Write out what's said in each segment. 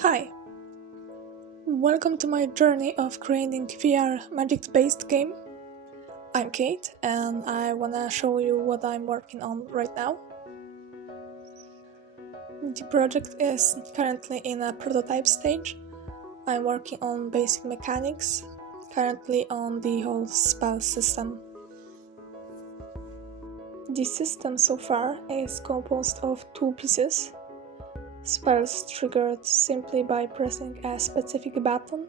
Hi! Welcome to my journey of creating VR magic-based game. I'm Kate and I wanna show you what I'm working on right now. The project is currently in a prototype stage. I'm working on basic mechanics, currently on the whole spell system. The system so far is composed of two pieces. Spells triggered simply by pressing a specific button,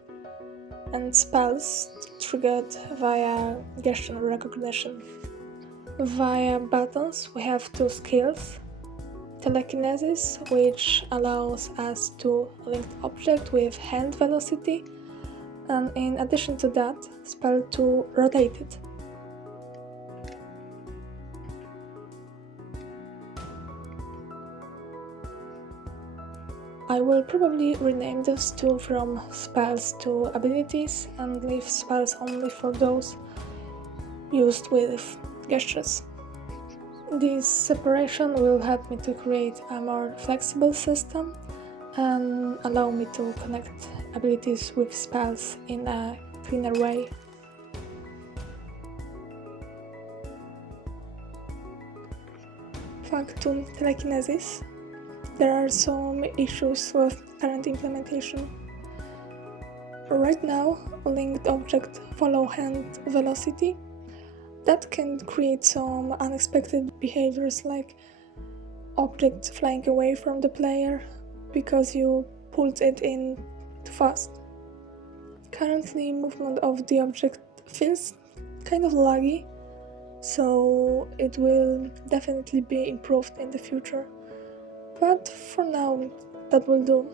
and spells triggered via gesture recognition. Via buttons we have two skills: telekinesis, which allows us to link the object with hand velocity, and in addition to that, spell to rotate it. I will probably rename those two from spells to abilities and leave spells only for those used with gestures. This separation will help me to create a more flexible system and allow me to connect abilities with spells in a cleaner way. Back to telekinesis. There are some issues with current implementation. Right now, linked object follow hand velocity. That can create some unexpected behaviors like object flying away from the player because you pulled it in too fast. Currently, movement of the object feels kind of laggy, so it will definitely be improved in the future. But for now, that will do.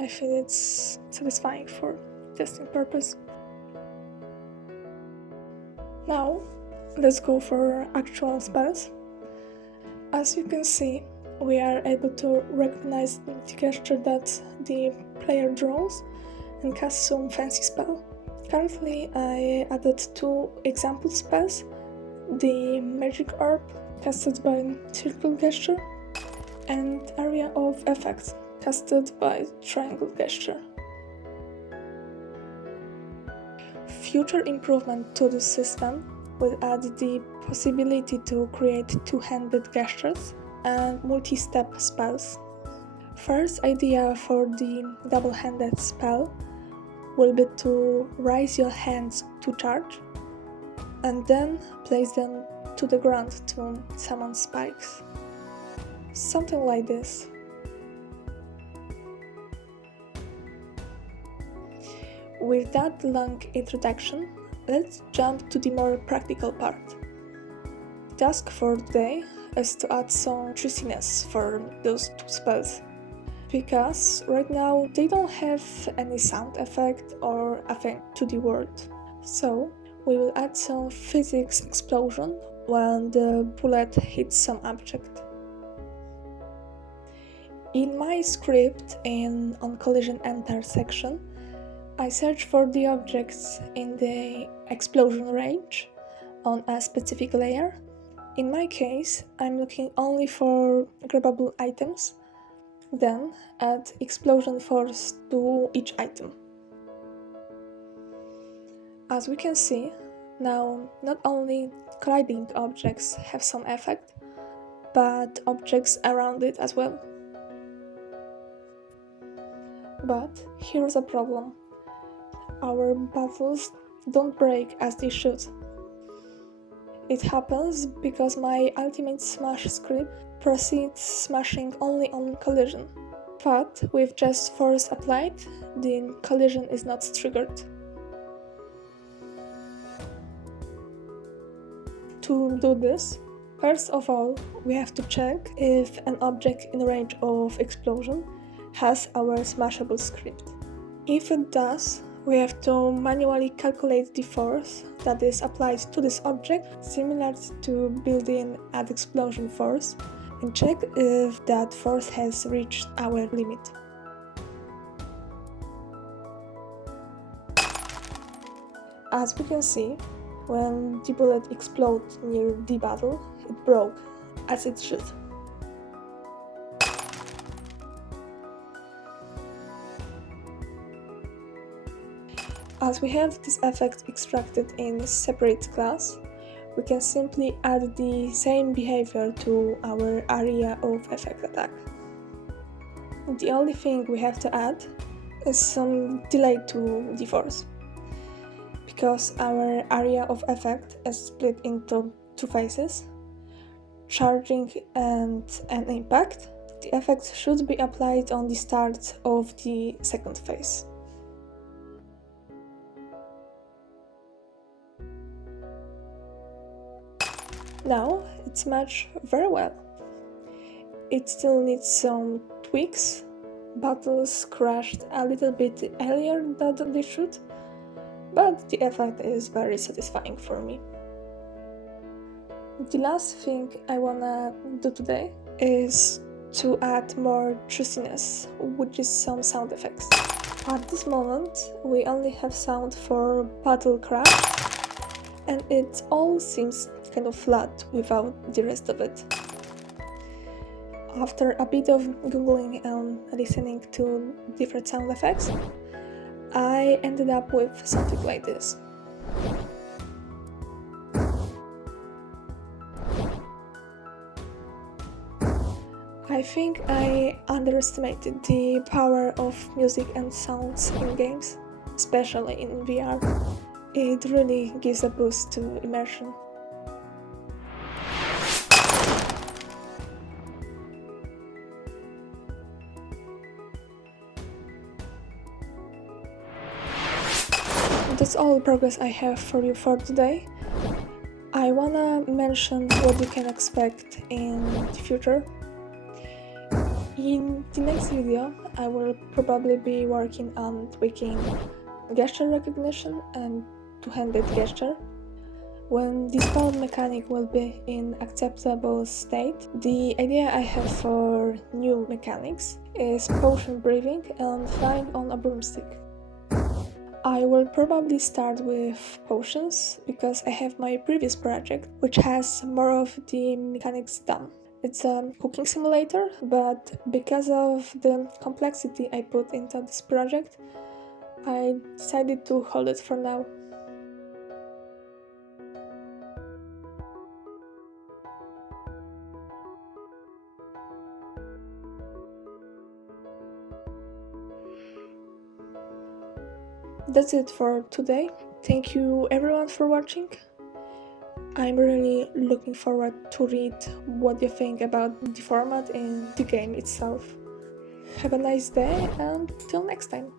I feel it's satisfying for testing purpose. Now, let's go for actual spells. As you can see, we are able to recognize the gesture that the player draws and cast some fancy spell. Currently, I added two example spells: the Magic Orb, casted by Circle Gesture, and Area of Effect, casted by Triangle Gesture. Future improvement to the system will add the possibility to create two-handed gestures and multi-step spells. First idea for the double-handed spell will be to raise your hands to charge and then place them to the ground to summon spikes. Something like this. With that long introduction, let's jump to the more practical part. The task for today is to add some juiciness for those two spells, because right now they don't have any sound effect or effect to the word. So we will add some physics explosion when the bullet hits some object. In my script on collision enter section, I search for the objects in the explosion range on a specific layer. In my case, I'm looking only for grabbable items, then add explosion force to each item. As we can see, now not only colliding objects have some effect, but objects around it as well. But here's a problem. Our battles don't break as they should. It happens because my ultimate smash script proceeds smashing only on collision. But with just force applied, the collision is not triggered. To do this, first of all, we have to check if an object in range of explosion has our smashable script. If it does, we have to manually calculate the force that is applied to this object, similar to built-in add explosion force, and check if that force has reached our limit. As we can see, when the bullet explodes near the battle, it broke, as it should. As we have this effect extracted in a separate class, we can simply add the same behavior to our area of effect attack. The only thing we have to add is some delay to the force. Because our area of effect is split into two phases, charging and an impact, the effect should be applied on the start of the second phase. Now it's matched very well. It still needs some tweaks. Battles crashed a little bit earlier than they should, but the effect is very satisfying for me. The last thing I wanna do today is to add more juiciness, which is some sound effects. At this moment, we only have sound for battle crash, and it all seems kind of flat without the rest of it. After a bit of googling and listening to different sound effects, I ended up with something like this. I think I underestimated the power of music and sounds in games, especially in VR. It really gives a boost to immersion. That's all the progress I have for you for today. I wanna mention what you can expect in the future. In the next video, I will probably be working on tweaking gesture recognition and two-handed gesture. When the spawn mechanic will be in acceptable state, the idea I have for new mechanics is potion breathing and flying on a broomstick. I will probably start with potions, because I have my previous project, which has more of the mechanics done. It's a cooking simulator, but because of the complexity I put into this project, I decided to hold it for now. That's it for today. Thank you everyone for watching. I'm really looking forward to read what you think about the format and the game itself. Have a nice day and till next time.